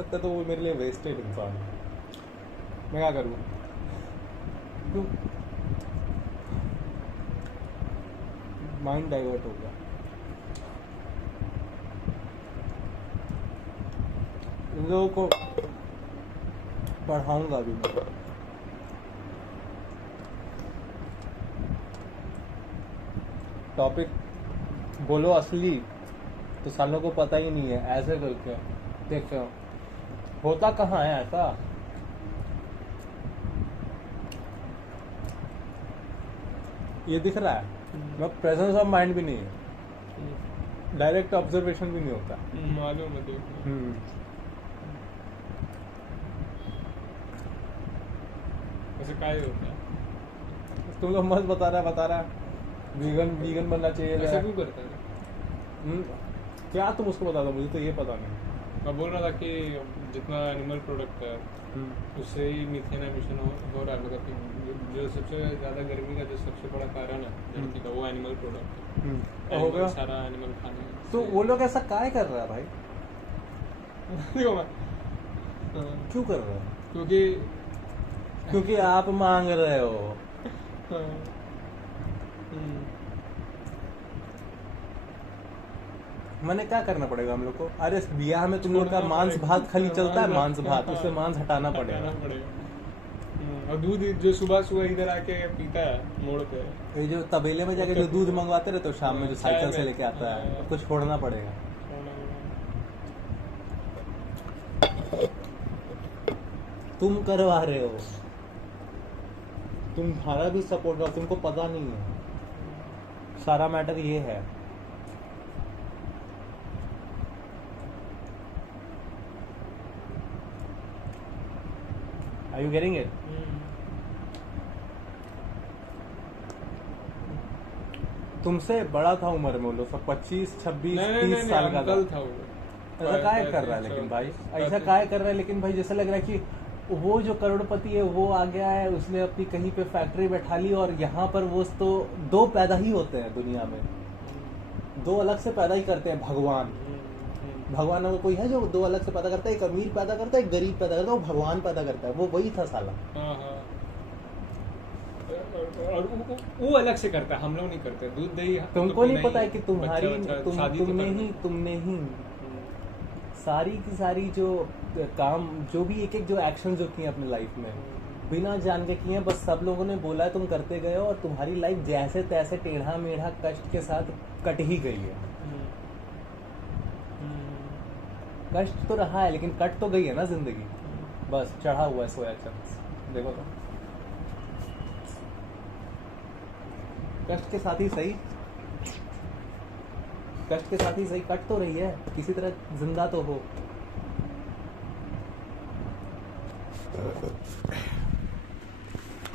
सकता तो वो मेरे लिए वेस्टेड इंसान है। मैं क्या करूँ? क्यों? माइंड डाइवर्ट हो गया। इन लोगों को पढ़ाऊंगा भी मैं। टॉपिक बोलो असली तो सालों को पता ही नहीं है। ऐसे करके देखो होता कहाँ है ऐसा। ये दिख रहा है मैं प्रेजेंस ऑफ माइंड भी नहीं है, डायरेक्ट ऑब्जर्वेशन भी नहीं होता। मालूम है देखो। ऐसे काय होता है? तुम लोग मस्त बता रहा वीगन बनना चाहिए। ऐसा क्यों करता है? क्या तुम उसको बता दो, मुझे तो ये पता नहीं। मैं बोल रहा था कि जितना एनिमल प्रोडक्ट है उससे ही मीथेन एमिशन हो रहा है। मतलब कि जो सबसे ज़्यादा गर्मी का जो सबसे बड़ा कारण है धरती का वो एनिमल प्रोडक्ट है। हो गया सारा एनिमल खाने तो वो लोग ऐसा काय कर रहा है भाई? देखो मैं क्यों कर रहा है? क्योंकि आप मांग रहे हो। मैंने क्या करना पड़ेगा हम लोग को? अरे बियाह में तुम लोग का मांस भात खाली चलता है, मांस भात, उससे मांस हटाना पड़ेगा। और दूध जो सुबह सुबह इधर आके पीता है मोड़ पे, ये जो तबेले में जाके जो दूध मंगवाते रहे तो शाम में जो साइकिल से लेके आता है उसको छोड़ना पड़ेगा। तुम करवा रहे हो, तुम्हारा भी सपोर्ट कर, तुमको पता नहीं है। सारा मैटर ये है। Are you getting it? तुमसे बड़ा था उम्र में वो लोग सब 25, 26, 30 साल का था। ऐसा काय कर रहा है लेकिन भाई, ऐसा काय कर रहा है लेकिन भाई, जैसा लग रहा है कि वो जो करोड़पति है वो आ गया है, उसने अपनी कहीं पे फैक्ट्री बैठा ली और यहाँ पर वो तो दो पैदा ही होते हैं दुनिया में, दो अलग से पैदा ही करते हैं। भगवान अगर कोई है जो दो अलग से पैदा करता है, एक अमीर पैदा करता है, एक गरीब पैदा करता है, वो भगवान पैदा करता है, वो वही था साला। और वो अलग से करता है, हम लोग नहीं करते। दूध दही तुमको नहीं पता है कि तुमने ही सारी की सारी जो काम, जो भी एक जो एक्शन जो किए अपने लाइफ में बिना जान के किए, बस सब लोगों ने बोला है तुम करते गए हो और तुम्हारी लाइफ जैसे तैसे टेढ़ा मेढ़ा कष्ट के साथ कट ही गई है। कष्ट तो रहा है लेकिन कट तो गई है ना जिंदगी, बस चढ़ा हुआ है सोया चंक्स। देखो तो कष्ट के साथ ही सही, कष्ट के साथ ही सही कट तो रही है, किसी तरह जिंदा तो हो।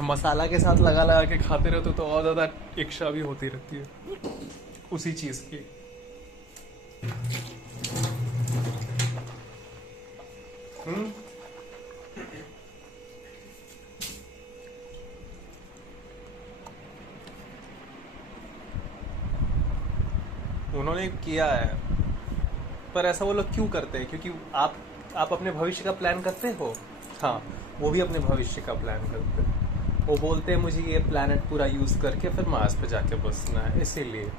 मसाला के साथ लगा लगा के खाते रहते तो और ज्यादा इच्छा भी होती रहती है उसी चीज की। उन्होंने किया है, पर ऐसा वो लोग क्यों करते हैं? क्योंकि आप अपने भविष्य का प्लान करते हो। हाँ, वो भी अपने भविष्य का प्लान करते हैं। वो बोलते हैं मुझे ये प्लैनेट पूरा यूज करके फिर मार्स पे जाके बसना है, इसीलिए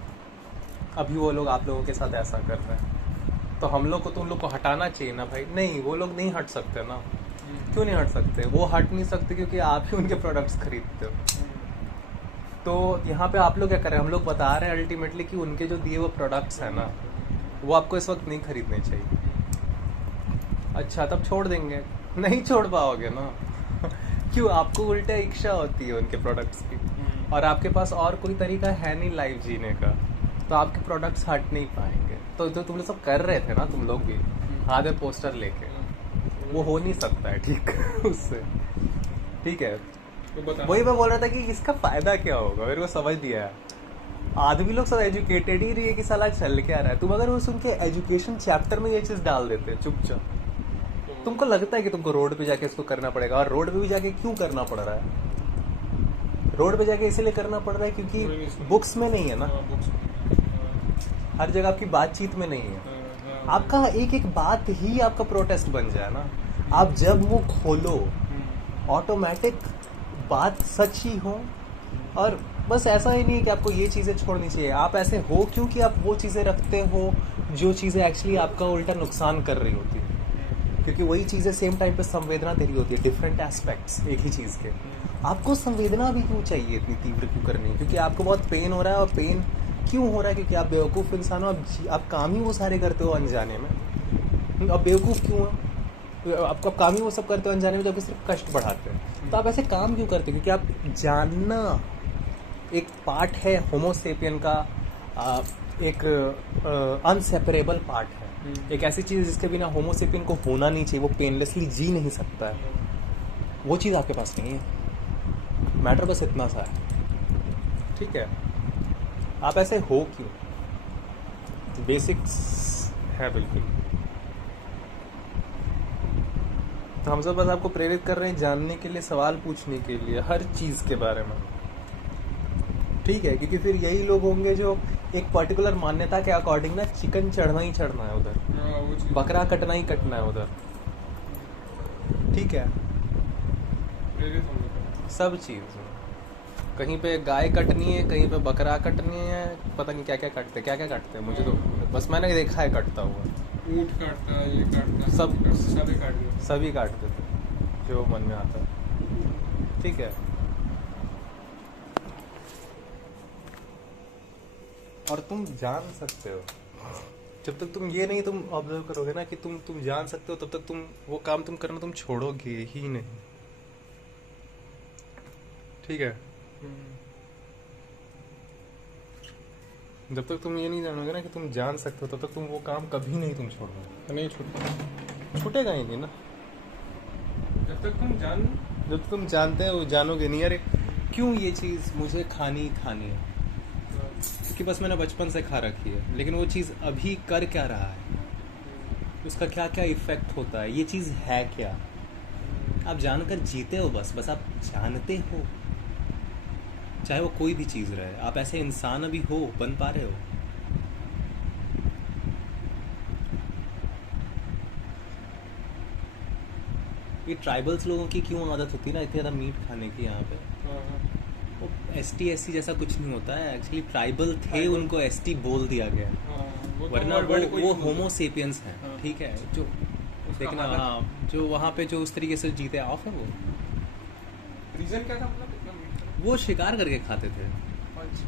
अभी वो लोग आप लोगों के साथ ऐसा कर रहे हैं। तो हम लोग को तो उन लोग को हटाना चाहिए ना भाई। नहीं, वो लोग नहीं हट सकते ना। क्यों नहीं हट सकते? वो हट नहीं सकते क्योंकि आप ही उनके प्रोडक्ट्स खरीदते हो। तो यहाँ पे आप लोग क्या कर रहे हैं? हम लोग बता रहे हैं अल्टीमेटली कि उनके जो दिए वो प्रोडक्ट्स हैं ना, वो आपको इस वक्त नहीं खरीदने चाहिए। अच्छा, तब छोड़ देंगे? नहीं छोड़ पाओगे ना। क्यों? आपको उल्टा इच्छा होती है उनके प्रोडक्ट्स की, और आपके पास और कोई तरीका है नहीं लाइफ जीने का, तो आपके प्रोडक्ट्स हट नहीं पाएंगे। तो जो तुम लोग सब कर रहे थे ना, तुम लोग भी आधे पोस्टर लेके, वो हो नहीं सकता है ठीक उससे। ठीक है, वही मैं बोल रहा था कि इसका फायदा क्या होगा, मेरे को समझ दिया है। आदमी लोग सब एजुकेटेड ही रही है कि साला चल क्या रहा है। तुम अगर उस उनके एजुकेशन चैप्टर में ये चीज डाल देते चुपचाप, तुमको लगता है कि तुमको रोड पे जाके इसको करना पड़ेगा। और रोड पे भी जाके क्यों करना पड़ रहा है? रोड पे जाके इसलिए करना पड़ रहा है क्योंकि बुक्स में नहीं है ना, हर जगह आपकी बातचीत में नहीं है। आपका एक एक बात ही आपका प्रोटेस्ट बन जाए ना। आप जब वो खोलो ऑटोमेटिक बात सच ही हो। और बस ऐसा ही नहीं कि आपको ये चीज़ें छोड़नी चाहिए, आप ऐसे हो क्योंकि आप वो चीज़ें रखते हो जो चीज़ें एक्चुअली आपका उल्टा नुकसान कर रही होती है, क्योंकि वही चीज़ें सेम टाइम पे संवेदना दे रही होती है, डिफरेंट एस्पेक्ट्स एक ही चीज़ के। आपको संवेदना भी क्यों चाहिए इतनी तीव्र क्यों करनी है? क्योंकि आपको बहुत पेन हो रहा है, और पेन क्यों हो रहा है? क्योंकि आप बेवकूफ़ इंसान हो, आप काम ही वो सारे करते हो अनजाने में। अब बेवकूफ़ क्यों हो? आपको काम ही वो सब करते हो अनजाने में, जो आपको सिर्फ कष्ट बढ़ाते हैं। तो आप ऐसे काम क्यों करते हो? क्योंकि आप जानना एक पार्ट है होमोसेपियन का, एक अनसेपरेबल पार्ट है, एक ऐसी चीज़ जिसके बिना होमोसेपियन को होना नहीं चाहिए, वो पेनलेसली जी नहीं सकता है। वो चीज़ आपके पास नहीं है। मैटर बस इतना सा है, ठीक है? आप ऐसे हो क्यों? बेसिक्स है बिल्कुल। तो हम सब बस आपको प्रेरित कर रहे हैं जानने के लिए, सवाल पूछने के लिए हर चीज़ के बारे में, ठीक है? क्योंकि फिर यही लोग होंगे जो एक पर्टिकुलर मान्यता के अकॉर्डिंग ना चिकन चढ़ना ही चढ़ना है उधर, बकरा कटना ही कटना है उधर, ठीक है? सब चीज़ कहीं पे गाय कटनी है, कहीं पे बकरा कटनी है, पता नहीं क्या क्या काटते हैं मुझे तो बस मैंने देखा है कटता हुआ। ऊँट काटता है, ये काटता है, सभी काट देते हैं जो मन में आता है, ठीक है? और तुम जान सकते हो, जब तक तुम ये नहीं तुम ऑब्जर्व करोगे ना कि तुम जान सकते हो, तब तक तुम वो काम तुम करना तुम छोड़ोगे ही नहीं, ठीक है? जब तक तुम ये नहीं जानोगे ना कि तुम जान सकते हो, तब तक तुम वो काम कभी नहीं तुम छोड़ोगे। नहीं छूटेगा ही नहीं ना। जब तक तुम जानते हो जानोगे नहीं, अरे क्यों ये चीज़ मुझे खानी है, क्योंकि बस मैंने बचपन से खा रखी है, लेकिन वो चीज़ अभी कर क्या रहा है, उसका क्या क्या इफेक्ट होता है, ये चीज़ है क्या। आप जानकर जीते हो, बस आप जानते हो, चाहे वो कोई भी चीज़ रहे। आप ऐसे इंसान अभी हो, बन पा रहे हो। ये ट्राइबल्स लोगों की क्यों आदत होती है ना इतनी ज़्यादा मीट खाने की यहाँ पे? वो ST जैसा कुछ नहीं होता है एक्चुअली, ट्राइबल थे, उनको ST बोल दिया गया, वरना वो होमोसेपियंस हैं, ठीक है? जो देखना, हाँ, जो वहाँ पे जो उस तरीके से जीते ऑफ है, वो रीजन क्या था, मतलब वो शिकार करके खाते थे।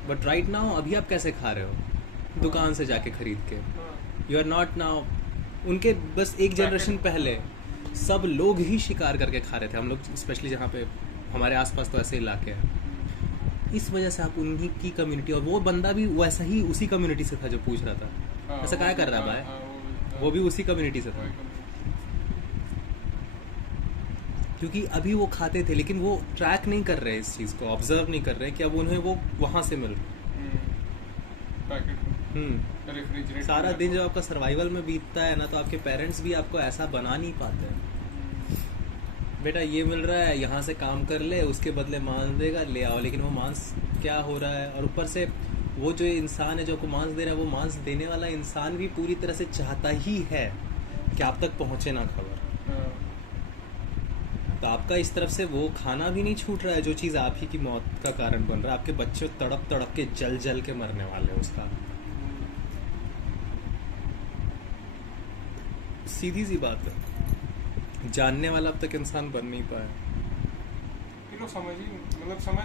बट राइट नाउ अभी आप कैसे खा रहे हो? दुकान से जाके खरीद के। यू आर नॉट नाउ, उनके बस एक जनरेशन पहले सब लोग ही शिकार करके खा रहे थे। हम लोग स्पेशली जहाँ पे हमारे आसपास तो ऐसे इलाके हैं, इस वजह से आप उन्हीं की कम्युनिटी, और वो बंदा भी वैसा ही उसी कम्युनिटी से था जो पूछ रहा था, ऐसा क्या कर रहा है भाई, वो भी उसी कम्युनिटी से था, क्योंकि अभी वो खाते थे, लेकिन वो ट्रैक नहीं कर रहे इस चीज़ को, ऑब्जर्व नहीं कर रहे कि अब उन्हें वो वहाँ से मिल सारा दिन जो आपका सर्वाइवल में बीतता है ना, तो आपके पेरेंट्स भी आपको ऐसा बना नहीं पाते हैं, बेटा ये मिल रहा है यहाँ से काम कर ले, उसके बदले मांस देगा, ले आओ। लेकिन वो मांस क्या हो रहा है, और ऊपर से वो जो इंसान है जो आपको मांस दे रहा है, वो मांस देने वाला इंसान भी पूरी तरह से चाहता ही है कि आप तक पहुँचे ना खबर। तो आपका इस तरफ से वो खाना भी नहीं छूट रहा है जो चीज़ आप ही की मौत का कारण बन रहा है। आपके बच्चे तड़प तड़प के जल के मरने वाले हैं उसका। सीधी सी बात है, जानने वाला अब तक इंसान बन नहीं पाया। समझ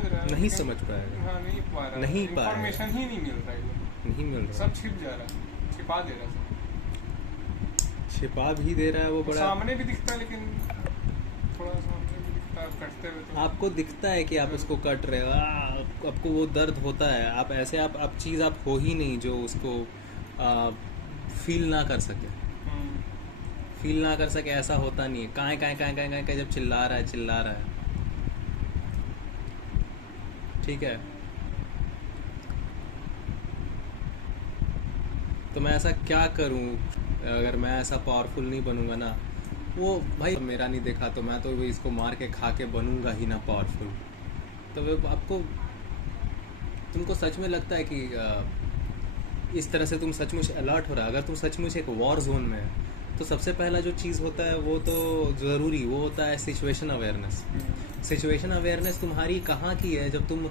रहा है, नहीं समझ पाएगा, हाँ, नहीं पा रहा, नहीं पाएगा, इंफॉर्मेशन ही नहीं मिल रहा है, नहीं मिल रहा, सब छिप जा रहा है, छिपा दे रहा है, छिपा भी दे रहा है। वो बड़ा सामने भी दिखता है, लेकिन थोड़ा सामने भी दिखता है, कटते हुए तो आपको दिखता है कि आप उसको कट रहे हो, आपको वो दर्द होता है। आप ऐसे आप चीज़ आप हो ही नहीं जो उसको फील ना कर सके, फील ना कर सके, ऐसा होता नहीं है। काएं जब चिल्ला रहा है, ठीक है? तो मैं ऐसा क्या करूं? अगर मैं ऐसा पावरफुल नहीं बनूंगा ना, वो भाई मेरा नहीं देखा तो मैं तो इसको मार के खा के बनूंगा ही ना पावरफुल। तो वो आपको, तुमको सच में लगता है कि इस तरह से तुम सचमुच अलर्ट हो रहा है, अगर तुम सचमुच एक वॉर जोन में है, तो सबसे पहला जो चीज़ होता है वो तो ज़रूरी, वो होता है सिचुएशन अवेयरनेस। सिचुएशन अवेयरनेस तुम्हारी कहाँ की है? जब तुम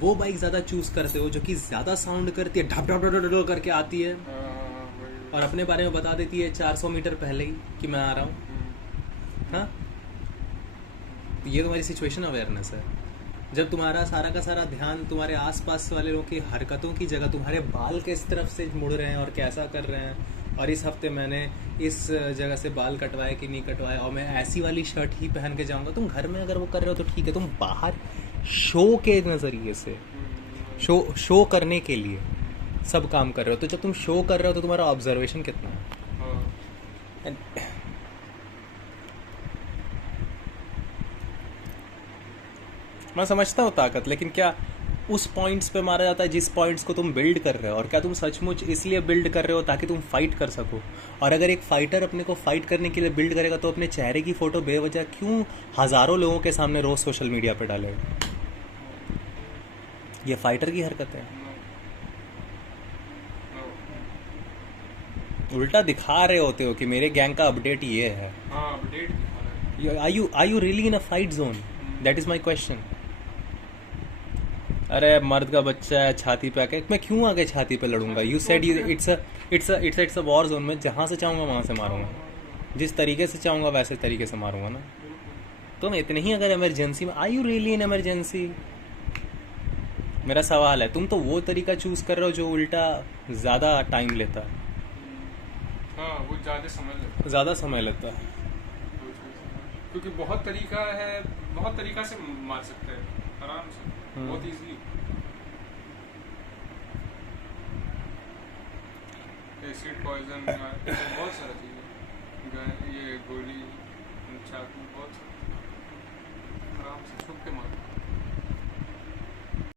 वो बाइक ज़्यादा चूज़ करते हो जो कि ज़्यादा साउंड करती है, ढप ढप ढप ढप करके आती है और अपने बारे में बता देती है 400 मीटर पहले ही कि मैं आ रहा हूँ। हाँ, तो ये तुम्हारी सिचुएशन अवेयरनेस है। जब तुम्हारा सारा का सारा ध्यान तुम्हारे आसपास वाले लोगों की हरकतों की जगह तुम्हारे बाल किस तरफ से मुड़ रहे हैं और कैसा कर रहे हैं, और इस हफ्ते मैंने इस जगह से बाल कटवाए कि नहीं कटवाए, और मैं ऐसी वाली शर्ट ही पहन के जाऊंगा। तुम घर में अगर वो कर रहे हो तो ठीक है, तुम बाहर शो के नज़रिए से, शो करने के लिए सब काम कर रहे हो। तो जब तुम शो कर रहे हो तो तुम्हारा ऑब्जर्वेशन कितना है? मैं समझता हूँ ताकत, लेकिन क्या उस पॉइंट्स पे मारा जाता है जिस पॉइंट्स को तुम बिल्ड कर रहे हो? और क्या तुम सचमुच इसलिए बिल्ड कर रहे हो ताकि तुम फाइट कर सको? और अगर एक फाइटर अपने को फाइट करने के लिए बिल्ड करेगा तो अपने चेहरे की फ़ोटो बेवजह क्यों हज़ारों लोगों के सामने रोज़ सोशल मीडिया पे डालेगा? ये फाइटर की हरकत है। उल्टा दिखा रहे होते हो कि मेरे गैंग का अपडेट ये है। Are you really in a fight zone? That is my question. अरे मर्द का बच्चा है, छाती पे आके, मैं क्यों आगे छाती पे लड़ूंगा? You said it's a war zone. मैं जहाँ से चाहूँगा वहाँ से मारूंगा, जिस तरीके से चाहूँगा वैसे तरीके से मारूंगा ना। तो मैं इतने ही अगर इमरजेंसी में, are you really in emergency? मेरा सवाल है। तुम तो वो तरीका चूज कर रहे हो जो उल्टा ज़्यादा टाइम लेता है। हाँ, वो ज़्यादा समय लेता है क्योंकि बहुत तरीका से मार सकते हैं आराम से, बहुत इजीली। एसिड पॉइजन, बहुत सारा चीज़ें, ये गोली